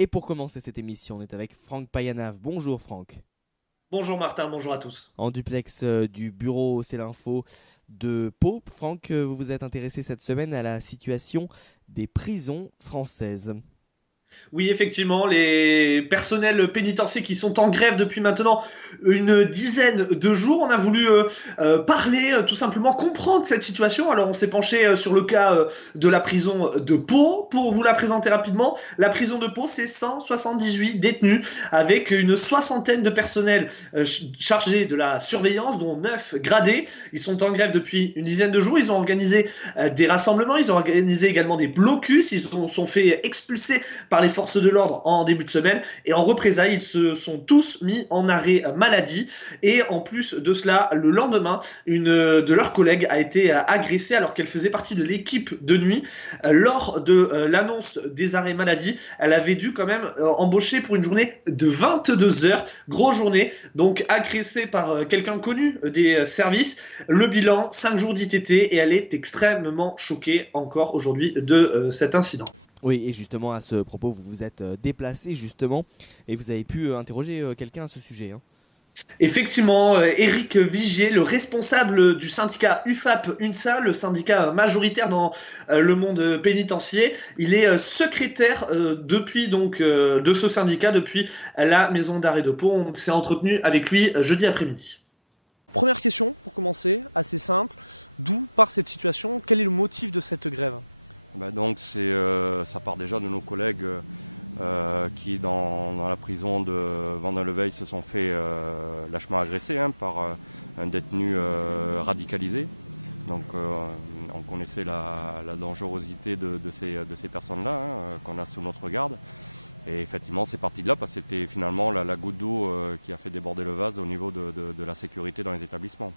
Et pour commencer cette émission, on est avec Franck Payanav. Bonjour Franck. Bonjour Martin, bonjour à tous. En duplex du bureau C'est l'Info de Pau. Franck, vous vous êtes intéressé cette semaine à la situation des prisons françaises. Oui, effectivement, les personnels pénitentiaires qui sont en grève depuis maintenant une dizaine de jours, on a voulu parler, tout simplement comprendre cette situation. Alors on s'est penché sur le cas de la prison de Pau. Pour vous la présenter rapidement, la prison de Pau, c'est 178 détenus avec une soixantaine de personnels chargés de la surveillance, dont 9 gradés. Ils sont en grève depuis une dizaine de jours. Ils ont organisé des rassemblements, ils ont organisé également des blocus, ils sont fait expulser par les forces de l'ordre en début de semaine et en représailles, ils se sont tous mis en arrêt maladie et en plus de cela, le lendemain, une de leurs collègues a été agressée alors qu'elle faisait partie de l'équipe de nuit. Lors de l'annonce des arrêts maladie, elle avait dû quand même embaucher pour une journée de 22 heures, grosse journée, donc agressée par quelqu'un connu des services. Le bilan, 5 jours d'ITT et elle est extrêmement choquée encore aujourd'hui de cet incident. Oui, et justement à ce propos, vous vous êtes déplacé justement et vous avez pu interroger quelqu'un à ce sujet. Effectivement, Éric Vigier, le responsable du syndicat UFAP-UNSA, le syndicat majoritaire dans le monde pénitentiaire, il est secrétaire depuis donc de ce syndicat depuis la maison d'arrêt de Pau. On s'est entretenu avec lui jeudi après-midi. Première question pour commencer, assez simple. D'où part cette situation? Quel est le motif de cette grève? Donc ça part déjà de nos collègues qui dans la prison de Vendin-le-Veil se sont fait lâchement agresser par un détenu radicalisé. Donc on connaissait la dangerosité de ces personnes-là qu'on a sous notre garde. Et effectivement c'est parti de là parce que c'était finalement la goutte d'eau qui a fait déborder le vase au niveau de la sécurité dans les établissements.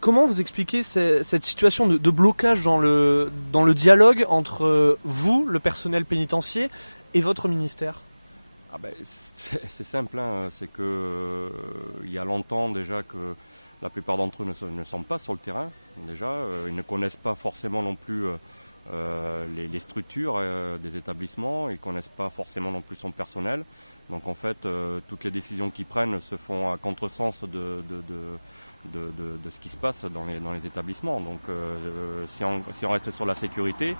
Comment vous expliquez cette situation de blocage dans le dialogue entre vous, le personnel pénitentiaire, et votre ministère? C'est simple, c'est que il y a longtemps déjà que la plupart d'entre eux ne sont pas sur le terrain. Déjà, ils ne connaissent pas forcément non plus les structures des établissements, ils ne connaissent pas forcément non plus son personnel. Donc en fait, toutes les décisions qu'ils prennent se font à contresens de ce qui se passe dans les établissements. Donc si on reste sur la sécurité,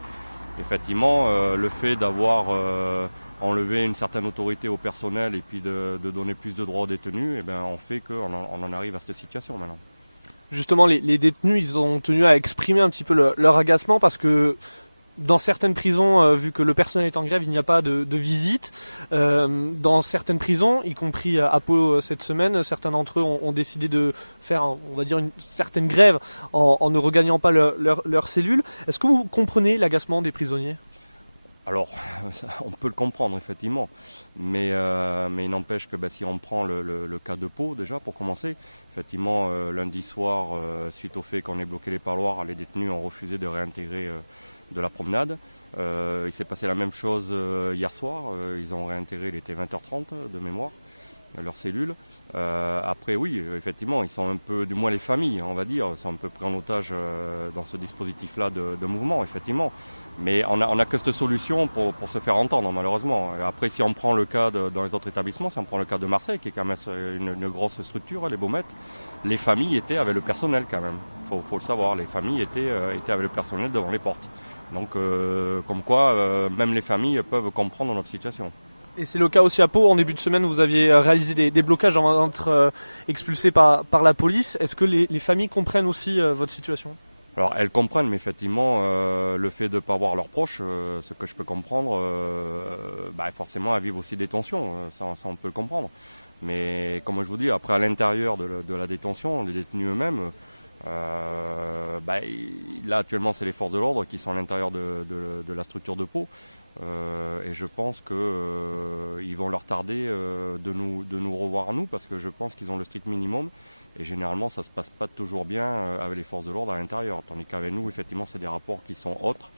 effectivement, le fait d'avoir enlevé une certaine autorité au personnel et puis de donner plus de droits aux détenus, on fait qu'on en arrive à cette situation maintenant. Justement, les détenus, ils ont tenu à exprimer un petit peu leur agacement parce que dans certaines prisons, vu que le personnel est en grève, il n'y a pas de visite. Dans certaines prisons, y compris à Pau cette semaine, certains d'entre eux ont décidé de faire, on va dire, une certaine grève en ne regagnant pas leur cellule. Est-ce que vous comprenez l'agacement des prisonniers ? Alors, on peut le comprendre effectivement, mais il n'empêche que si on prend le cas de Pau déjà pour commencer, effectivement lundi soir, suite au fait qu'on ait bloqué les parloirs, les détenus ont refusé de réintégrer de la promenade. Il s'est passé la même chose hier soir, ils ont réintégré, il était 20h30 de mémoire, leurs cellules. Après oui, effectivement, ils sont un peu, du moins les familles, on va dire, sont un peu pris en otage dans ce dispositif-là de mouvement, effectivement. Mais on n'a que cette solution pour se faire entendre, malheureusement. Après, si on prend le cas dans les autres établissements, si on prend le cas de Marseille, qui est quand même une grosse structure, les Baumettes, les familles étaient avec le personnel quand même. Faut le savoir, les familles étaient avec le personnel devant les portes. Donc, comme quoi, même les familles peuvent comprendre notre situation. Et c'est le cas aussi à Pau. En début de semaine, vous aviez réalisé des blocages avant d'être expulsés par la police. Est-ce que les familles comprennent aussi votre situation ? Alors elles comprennent, mais effectivement, le fait de ne pas voir leurs proches, ce que je peux comprendre, forcément elles vivent aussi des tensions, ça on peut le comprendre. Mais comme je vous dis, après à l'intérieur de la détention, les détenus eux-mêmes, là actuellement c'est les forces de l'ordre qui sont à l'intérieur de la structure de Pau. Et je pense qu'ils vont leur tarder de nous revoir à nous parce que je pense qu'ils ont le strict minimum et généralement ça ne se passe pas toujours bien avec les forces de l'ordre à l'intérieur, tandis qu'avec nous effectivement c'est des rapports qui sont autres.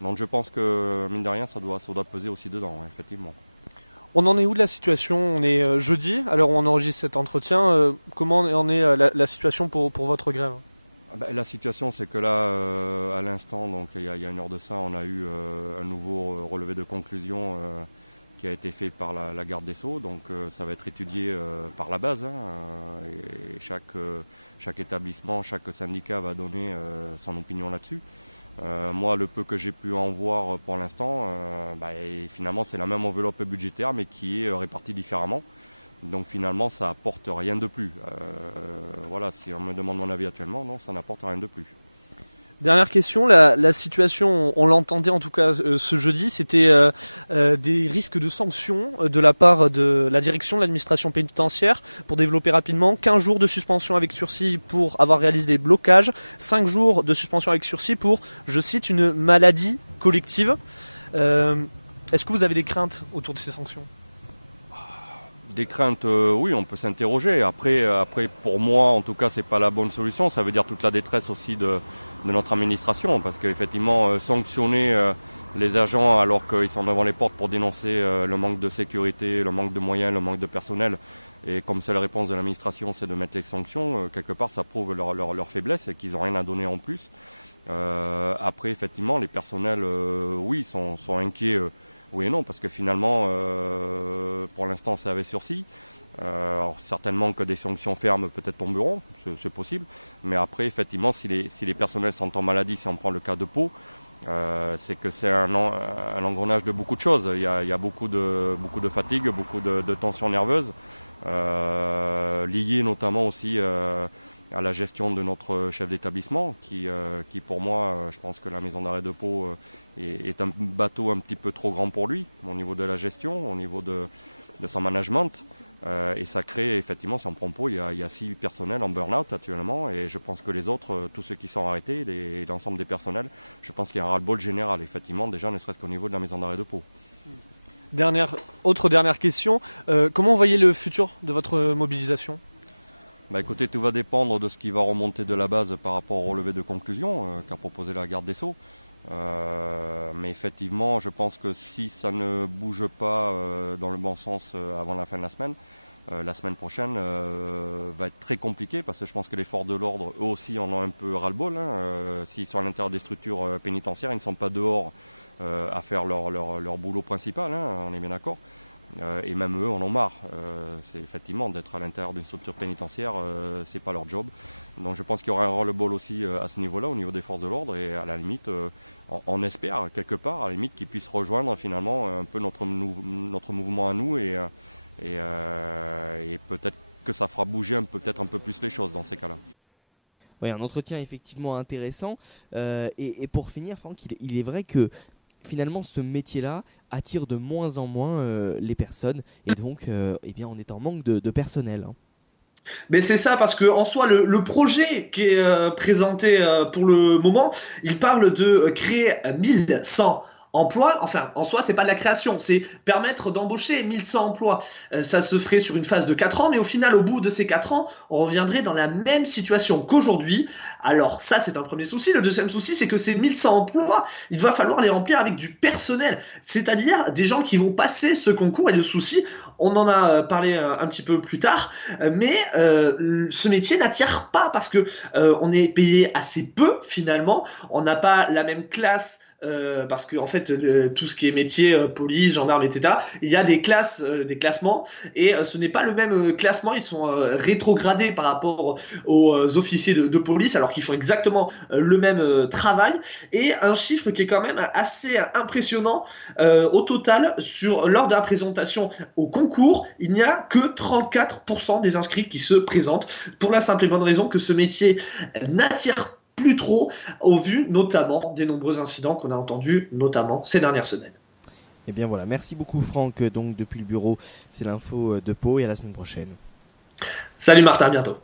Donc je pense que mine de rien ça doit peser aussi dedans, effectivement. On en est où de la situation? On est jeudi, alors on enregistre cet entretien. Comment en est la situation pour votre grève? La situation, c'est que là, à l'instant, donc il y a une heure de ça, on a eu un nouveau relevé de conclusion qui a été fait par la garde des Sceaux. Donc ça va être étudié par la base. Et chaque établissement, chaque syndicat va donner son opinion là-dessus. Moi, le peu que j'ai pu en voir pour l'instant, et finalement, c'est la même enveloppe budgétaire, mais qui est répartie différemment. Donc finalement, ça apporte rien de plus. Voilà, si on me demande mon avis actuellement, non, ça n'apporte rien de plus. Dernière question, la situation, on l'entendait en tout cas ce jeudi, c'était des risques de sanctions de la part de la direction de l'administration pénitentiaire. Pour développer rapidement, 15 jours de suspension avec sursis pour avoir réalisé des blocages, 5 jours de suspension avec sursis pour, je cite, une maladie collective. Est-ce que vous avez des craintes autour de ces sanctions ? Des craintes, oui, on peut s'interroger. Après, pour moi, en tout cas, c'est pas la bonne solution. Ça veut dire toute la détresse aussi de notre administration, parce qu'effectivement, sanctionner les agents alors qu'ils sont devant les portes pour dénoncer le manque de sécurité, le manque de moyens, le manque de personnel, et comme seule réponse de l'administration, c'est de mettre les sanctions, quelque part, ça prouve leur faiblesse et qu'ils n'ont rien à donner en plus. Après, effectivement, les personnels, oui, sont inquiets. Oui et non, parce que finalement, pour l'instant, c'est avec sursis. Alors, certainement que des sanctions fermes peut-être tomberont, c'est possible. Mais après, effectivement, si les personnels sont en maladie, si on prend le cas de Pau, c'est que c'est un engrenage de beaucoup de choses. Il y a beaucoup de fatigue, beaucoup de tensions nerveuses, liées notamment aussi à la gestion de notre chef d'établissement, qui pour moi, je pense que la maison d'arrêt de Pau est un bateau un petit peu trop grand pour lui, au niveau de la gestion, au niveau de son management. Et ça crée, effectivement, si on prend Pau, il y a 6 personnels en burn-out actuellement, et je pense que les autres, tous ceux qui sont arrêtés, l'ensemble des personnels, je pense qu'il y a un ras-le-bol général, effectivement, déjà ne serait-ce qu'au niveau de la maison d'arrêt de Pau. Autre dernière question, comment voyez le futur de votre mobilisation ? Écoutez, tout va dépendre de ce qui va remonter de la base par rapport au relevé de conclusion qu'a proposé la garde des Sceaux. Mais effectivement, je pense que si ça ne bouge pas dans le bon sens avant la fin de la semaine prochaine va être très compliquée, parce que je pense que les forces de l'ordre, eux aussi, en ont un peu ras-le-bol. S'ils sont à l'intérieur des structures pénitentiaires, ils ne sont pas dehors à faire leur boulot principal, on est bien d'accord. Et même eux en ont marre. C'est effectivement d'être à l'intérieur d'une structure pénitentiaire, c'est pas leur job. Donc je pense qu'il y aura un ras-le-bol aussi à ce niveau-là, au niveau des forces de l'ordre, et à la limite, on espère quelque part, à la limite, qu'ils puissent rejoindre finalement un peu notre mouvement à nous, et peut-être que ça fera bouger peut-être un peu plus les choses dans ces cas-là. Oui, un entretien effectivement intéressant. Et pour finir, Franck, il est vrai que finalement ce métier-là attire de moins en moins les personnes, et donc on est en manque de personnel. Mais c'est ça, parce que en soi, le projet qui est présenté pour le moment, il parle de créer 1100 emplois. Enfin, en soi, c'est pas de la création, c'est permettre d'embaucher 1100 emplois. Ça se ferait sur une phase de 4 ans, mais au final, au bout de ces 4 ans, on reviendrait dans la même situation qu'aujourd'hui. Alors ça, c'est un premier souci. Le deuxième souci, c'est que ces 1100 emplois, il va falloir les remplir avec du personnel, c'est-à-dire des gens qui vont passer ce concours. Et le souci, on en a parlé un petit peu plus tard, mais ce métier n'attire pas, parce que on est payé assez peu finalement. On n'a pas la même classe. Parce que en fait, tout ce qui est métier, police, gendarme, etc., il y a des classes, des classements, et ce n'est pas le même classement. Ils sont rétrogradés par rapport aux officiers de police, alors qu'ils font exactement le même travail. Et un chiffre qui est quand même assez impressionnant, au total, lors de la présentation au concours, il n'y a que 34% des inscrits qui se présentent, pour la simple et bonne raison que ce métier n'attire plus trop, au vu notamment des nombreux incidents qu'on a entendus, notamment ces dernières semaines. Et bien voilà, merci beaucoup Franck, donc depuis le bureau, c'est l'info de Pau, et à la semaine prochaine. Salut Martin, à bientôt.